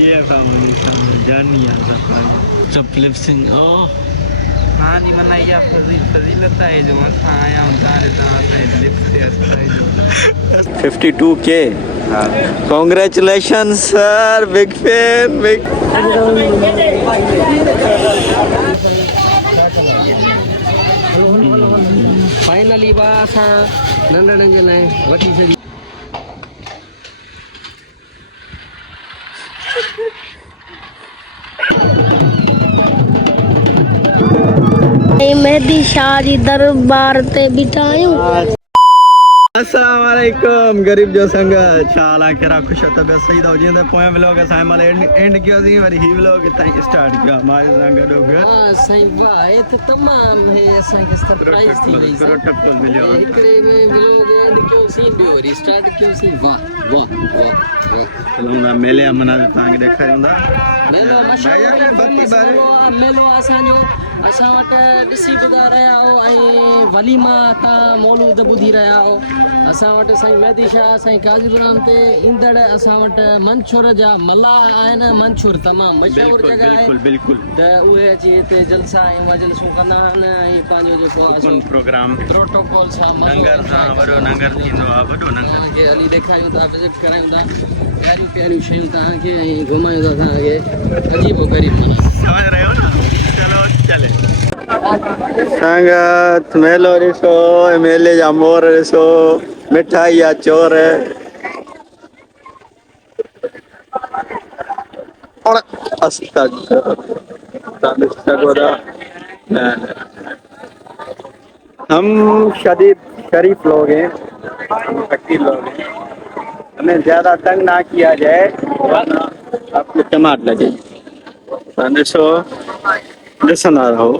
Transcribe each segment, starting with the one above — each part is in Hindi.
ये family journey है uplifting. Oh, हाँ नहीं मना ये फजीलत है जो मथा आया उतारे तरह से लिफ्ट से आता है जो 52K. Congratulations, sir. Big fan. Big. Finally बस नंढड़नि जे लाइ वठी छॾी मेहदी शाह जी दरबार ते बीठा आहियूं। अस्सलाम वालेकुम गरीब जो संग छाला केरा खुश तबियत सही दो जिंदे पोए व्लॉग असां माल एंड कियो सी वरी ही व्लॉग ताई स्टार्ट किया मां संग गडो गए हां सही वाह ये तो तमाम है असां के सरप्राइज थी वई प्रोटोकॉल मिलियो एकरे में व्लॉग एंड कियो सी बियो स्टार्ट कियो सी वाह वाह वाह चलूंगा मेले मना तां के देखा हुंदा मेलो मशहूर बत्ती बारे मेलो असां जो असां वटि ॾिसी ॿुधा रहिया आहियो ऐं वलीमा तां मौलूद ॿुधी रहिया आहियो असां वटि साईं मेहदी शाह साईं काज़ीराम ते ईंदड़ असां वटि मंछुर जा मल्लाह आहिनि मंछुर तमामु मशहूरु जॻह आहे बिल्कुल त उहे अची हिते जलसा ऐं मजलिसूं कंदा आहिनि ऐं पंहिंजो जेको आहे प्रोग्राम प्रोटोकॉल सां नंगर सां वॾो नंगर थींदो आहे वॾो नंगर तव्हांखे हली ॾेखारियूं था विज़िट करायूं था प्यारियूं प्यारियूं शयूं तव्हांखे ऐं घुमायूं था तव्हांखे अजीबो ग़रीब समझ रहे हो ना चलो चले संगत मेलो ॾिसो मेले जा मोर ॾिसो मिठाई या चोर हम शरीफ लोग हैं फकीर लोग हैं हमें ज्यादा तंग ना किया जाए वरना आपको चमाट लगे ॾिसो ॾिसंदा रहो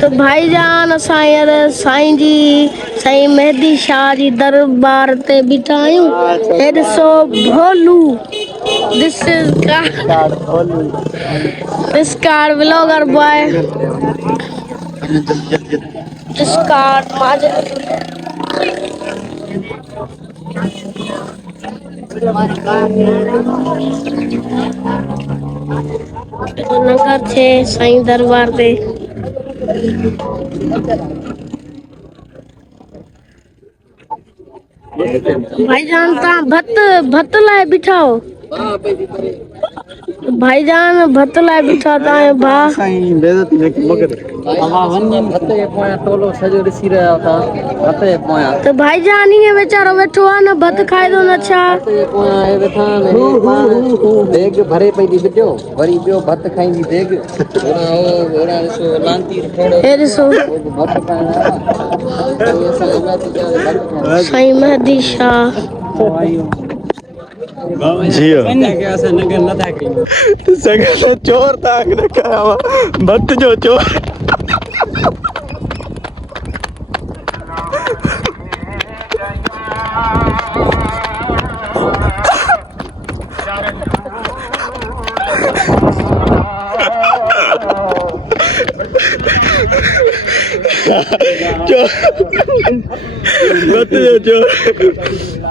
तो भाईजान असां हींअर साईं जी साईं मेहदी शाह जी दरबार ते बीठा आहियूं। हे ॾिसो Bholu this is this car vlogger boy this car नंगा छे साईं दरबार ते भाईजान तव्हां भत लाइ बीठा हो भाईजान भत लाइ बीठा तव्हांजो भाउ साईं बेइज्जती मगर तव्हां वञनि भत जे पोयां टोलो सॼो ॾिसी रहिया आहियो तव्हां भत जे पोयां त भाईजान ईअं वीचारो वेठो आहे न भत खाइदो न छा भत जे पोयां हे वेठा आहिनि देग भरे पई थी विझो वरी ॿियो भत खाईंदी देग ओड़ा ॾिसो लांती हे ॾिसो भत खाइणा साईं मेहदी शाह जियो सगल चोर तांग न करावा भत जो चोर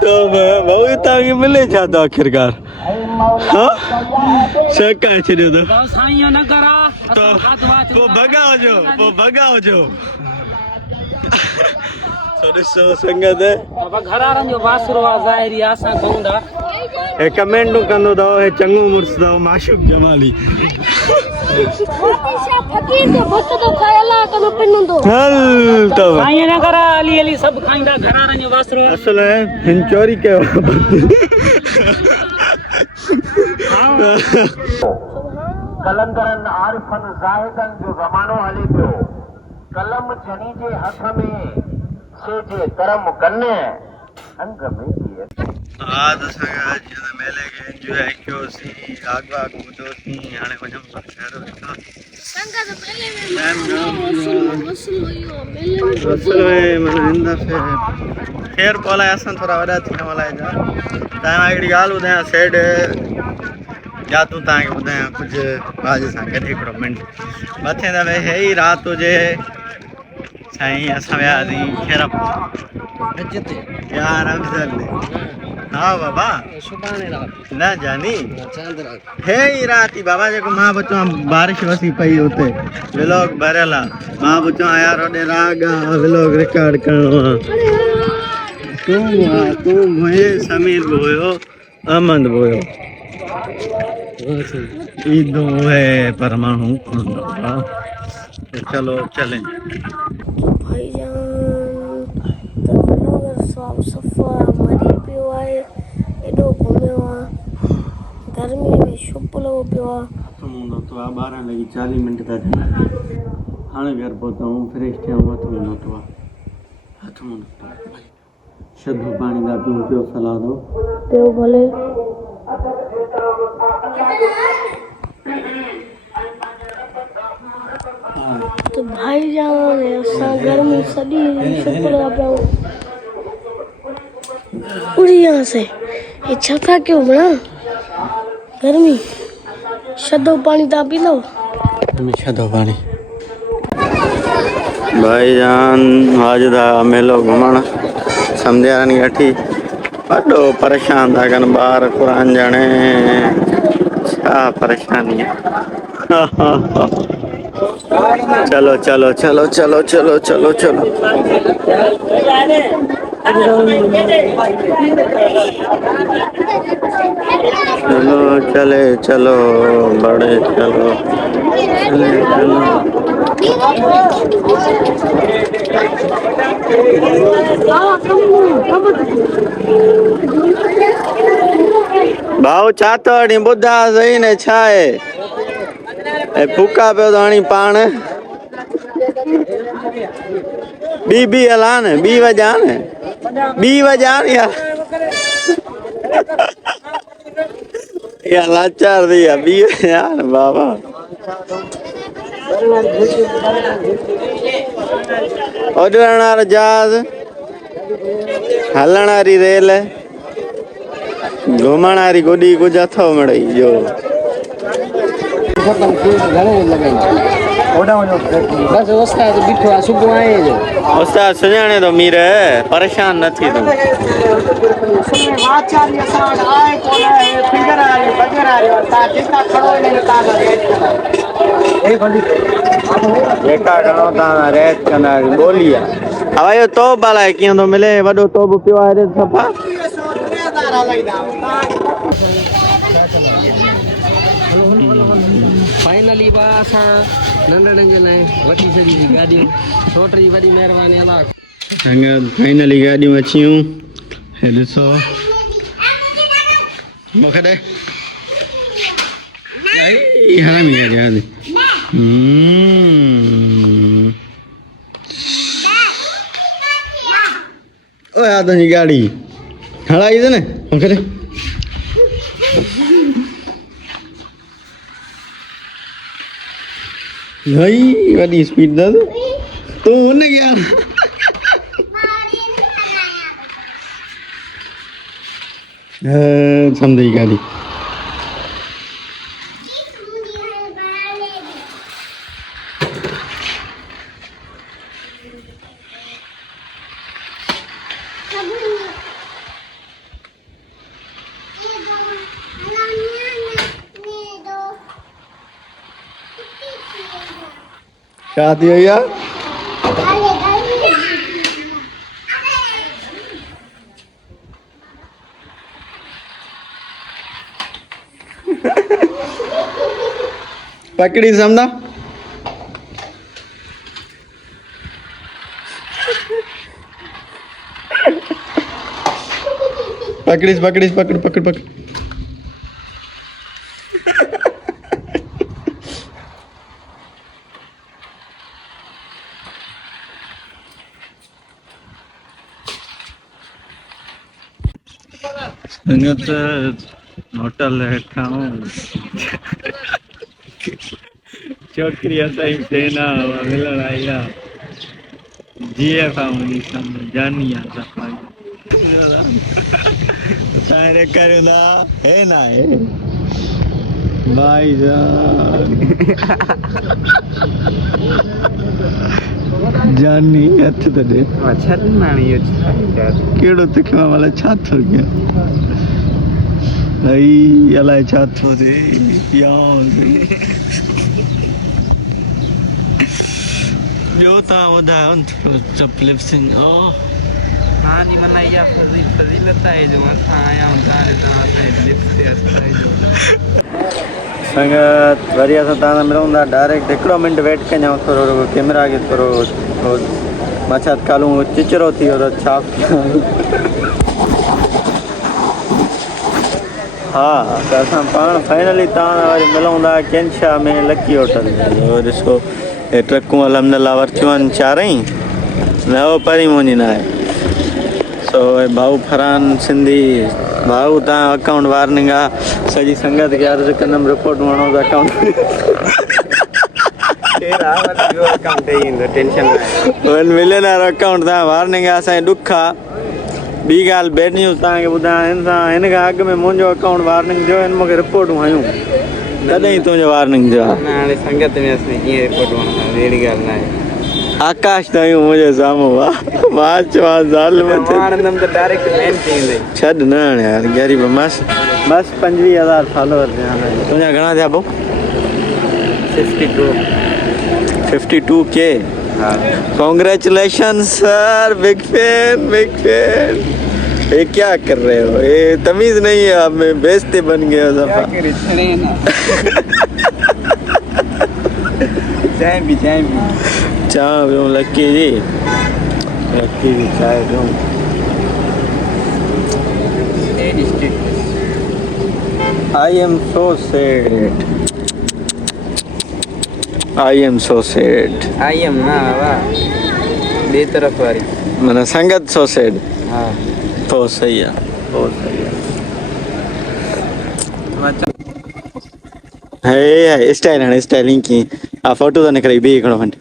तो भाऊ तांगे मिले छा तो आखिरकार शक आहे छॾियो त साईं न करा तो पोइ भॻाओ जो तो ॾिसो संगत बाबा घरारनि जो वासुरो आहे ज़ाहिरी असां कहूं था हे कमेंटूं कंदो अथव हे चङो मुड़ुसु अथव माशूक जमाली हल अथव साईं न करा हली हली सभु खाईंदा घरारनि जो वासुरो असल है हिन चोरी कयो कलंदरन आरिफन ज़ाहिदन जो ज़मानो हले पियो कलम जनी जे हथ में से जे करम कन्ने अंग में आज असां जीअं मेले खे एंजॉय कयोसीं आॻा ॿुधोसीं हाणे वञूं था शहर असल में माना हिन दफ़े ख़ैर पोइ अलाए असां थोरा वॾा थी विया अलाए जा तव्हां मां हिकिड़ी ॻाल्हि ॿुधायां सैड या तूं तव्हांखे ॿुधायां कुझु आज सां गॾु हिकिड़ो मिंट मथे दफ़े हे ई राति हुजे साईं असां वियासीं खेरप यार अफ़ज़ल हाँ बाबा न जानी हे ई राति बाबा जेको मां बि चवां बारिश वसी पई हुते व्लॉग भरियल आहे मां बि चवां यार होॾे राग आहे व्लॉग रिकॉर्ड करिणो आहे तूं हुए समीर बि हुयो अहमद बि हुयो ईदो है पर माण्हू चलो चलें साफ़ सफ़ा मरी पियो आहे एॾो घुमियो आहे गर्मी में शुप लॻो पियो आहे 12:40 था थियनि हाणे घर पहुतऊं फ्रेश थियूं हथ मुंहुं धोतो आहे शुद्ध पाणी था पियूं पियो सलादो पियो भले तो भाईजान असां गर्मी सॼी शुप लॻा पिया उड़ी यहाँ से ये छता क्यों बना गर्मी शदो पानी ता पी लो शदो पानी भाईजान आज दा मेलो घुमण समझारन गठी वॾो परेशान था कनि ॿार क़ुरान ॼाणे छा परेशानी आहे चलो चलो चलो चलो चलो चलो चलो चलो चले चलो बड़े चलो चले चलो भाऊ छा तो हाणे ॿुधा सही न छा आहे फूका पियो त हाणे पाण ॿी हला न ॿी वॼा न यार यार लाचार थी आहे ॿी वॼा न बाबा उॾण वारो जहाज़ हलण वारी रेल घुमण वारी गुॾी कुझु अथव मिड़ई जो बस उस्ताद बीठो आहे सुबुह आए जो उस्ताद सुञाणे थो मीर परेशान न थी तूं जेका घणो तव्हां रेत कंदा ॿोली आहे हवा इहो तोप अलाए कीअं थो मिले वॾो तोप पियो आहे सफ़ा फाइनली बा असां नंढड़नि जे लाइ वठी छॾीसीं गाॾियूं छोट जी वॾी महिरबानी अलाह संगत फाइनली गाॾियूं अचियूं हे ॾिसो मूंखे ॾे हरामी गाॾी ओ यार तुंहिंजी गाॾी हलाई न मूंखे ॾे भाई वॾी स्पीड दा तूं हुन यार समझी गाड़ी छा थी वई आहे पकड़ी समझा पकड़ीस पकड़ीस पकड़ पकड़ पकड़ होटल छोकरी असाई सेना मिलण आई आहे जीअ खां वञी जानी आहे असांजे करूं हे न आहे भाई जानी हथ त ॾे कहिड़ो तिखमा भला छा थो कया भई अलाए छा थो थिए ॿियो तव्हां ॿुधायो तकलीफ़ सिंह हाँ जी मना या फजीलत है जो असां आया हूंदा संगत वरी असां तव्हां सां मिलूं था डायरेक्ट हिकिड़ो मिंट वेट कयूं थोरो कैमरा खे थोरो मछात कालूं चिचरो थी वियो त छा हा त असां पाण फाइनली तव्हां सां वरी मिलूं था केनशा में लकी होटल में ॾिसो हे ट्रकूं अलहमदिल्ला वरितियूं आहिनि चारई न हो परी मुंहिंजी न आहे सो भाऊ फरहान सिंधी भाऊ तव्हां अकाउंट वार्निंग आहे सॼी संगत खे अर्ज़ु कंदुमि रिपोर्ट वणो त अकाउंट मिलियनर अकाउंट तव्हां वार्निंग आहे असांजी ॾुख आहे ॿी ॻाल्हि बैड न्यूज़ तव्हांखे ॿुधायां हिन खां अॻु में मुंहिंजो अकाउंट वार्निंग थियो हिन मूंखे रिपोर्टूं हयूं तॾहिं तुंहिंजो वार्निंग थियो आहे हाणे संगत में असां कीअं रिपोर्ट वणंदा अहिड़ी ॻाल्हि न आहे आकाश ताईं मुंहिंजे साम्हूं आहे मां चवां ज़ाल वणंदमि त डायरेक्ट मेन थी वेंदे छॾ न हाणे यार ग़रीब बसि 25,000 फॉलोअर थिया तुंहिंजा घणा थिया पोइ 52 के कॉन्ग्रेचुलेशन सर बिग फैन ये क्या कर रहे हो ये तमीज नहीं है आप में बेइज्जती बन गए हो चाय भी चाय पियूं लकी जी चाय पियूं I am so sad I am ना वाह बे तरफ वारी माना संगत सो सैड हाँ तो सही है हे स्टाइल की आ फोटो तो निकली बी खणो फंड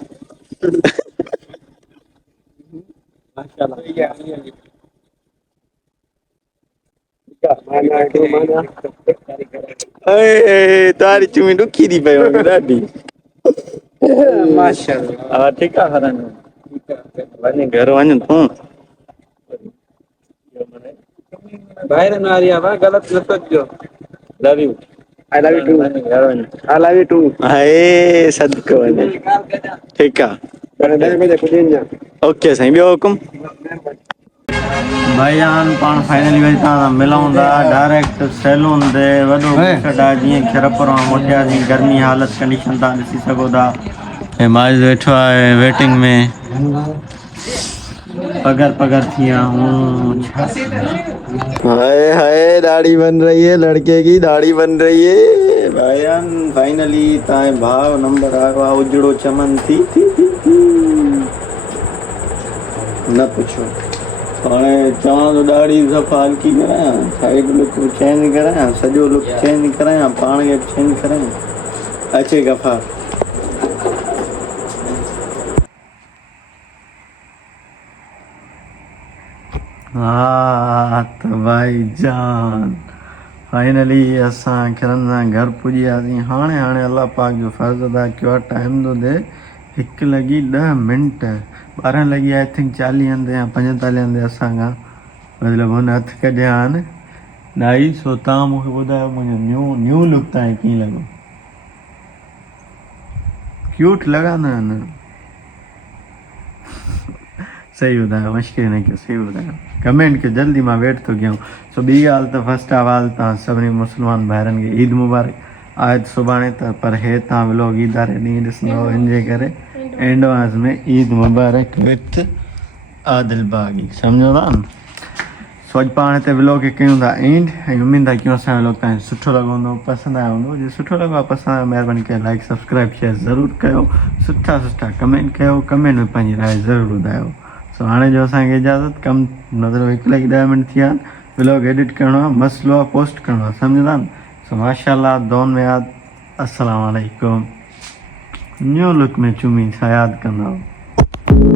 तारी चुमी दुखी दी पई ॾाढी माशाअल्लाह हा ठीक आहे हरन वञ घर वञ तूं बाहर ना आ रही है गलत न सोचो love you I love you too हाय सदको वञ ठीक आहे ओके साईं ॿियो हुकुम भाईजान पाण फाइनली वरी तव्हां सां मिलूं था डायरेक्ट सैलून ते वॾो छॾा जीअं खिरपरो मोटियासीं गर्मी हालत कंडीशन तव्हां ॾिसी सघो था ऐं माइज़ वेठो आहे वेटिंग में पगर थी विया हाय हाय दाढ़ी बन रही है लड़के की दाढ़ी बन रही है भाईजान फाइनली तव्हांजे भाउ नंबर आयो आहे उजड़ो चमन थी न पुछो हाणे चवां तो दाढ़ी सफ़ा हल्की करायां साइड लुक चेंज करायां सॼो लुक चेंज करायां पाण खे चेंज करायां अचे गफ़ार हा त भाईजान फाइनली असां किरन सां घर पुॼी वियासीं हाणे अलाह पाक जो फर्ज़ अदा कयो आहे टाइम थो थिए 1:10 12 लॻी आई थिंक 40 या 45 ते असां खां मतिलबु हुन हथ कढिया आहिनि नाई सो तव्हां मूंखे ॿुधायो मुंहिंजो न्यू लुक तव्हांखे कीअं लॻो क्यूट लॻंदा आहिनि सही ॿुधायो मश्किल न कयो सही ॿुधायो कमेंट कयो जल्दी मां वेट थो कयूं सो ॿी ॻाल्हि त फस्ट ऑफ ऑल तव्हां सभिनी मुस्लमान भाइरनि खे ईद मुबारक आहे त सुभाणे त पर हे तव्हां व्लॉग ईद वारे ॾींहुं ॾिसंदव हिन जे करे एडवांस में ईद मुबारक विथ आदिल बागी सम्झो था न सो अॼु पाण हिते व्लॉग खे कयूं था एंड ऐं उमेद आहे कि असांजो व्लॉग तव्हांखे सुठो लॻो हूंदो पसंदि आयो हूंदो जे सुठो लॻो आहे पसंदि आयो महिरबानी करे लाइक सब्सक्राइब शेयर ज़रूरु कयो सुठा सुठा कमेंट कयो कमेंट में पंहिंजी राय ज़रूरु ॿुधायो सो हाणे जो असांखे इजाज़त कमु मतिलबु 1 लॻी 10 मिंट थी विया आहिनि व्लॉग एडिट करिणो आहे मसलो आहे पोस्ट करिणो आहे सम्झंदा न सो माशाल्लाह दोन में यादि अस्सलाम वालेकुम न्यू लुक में चुमी छा यादि कंदा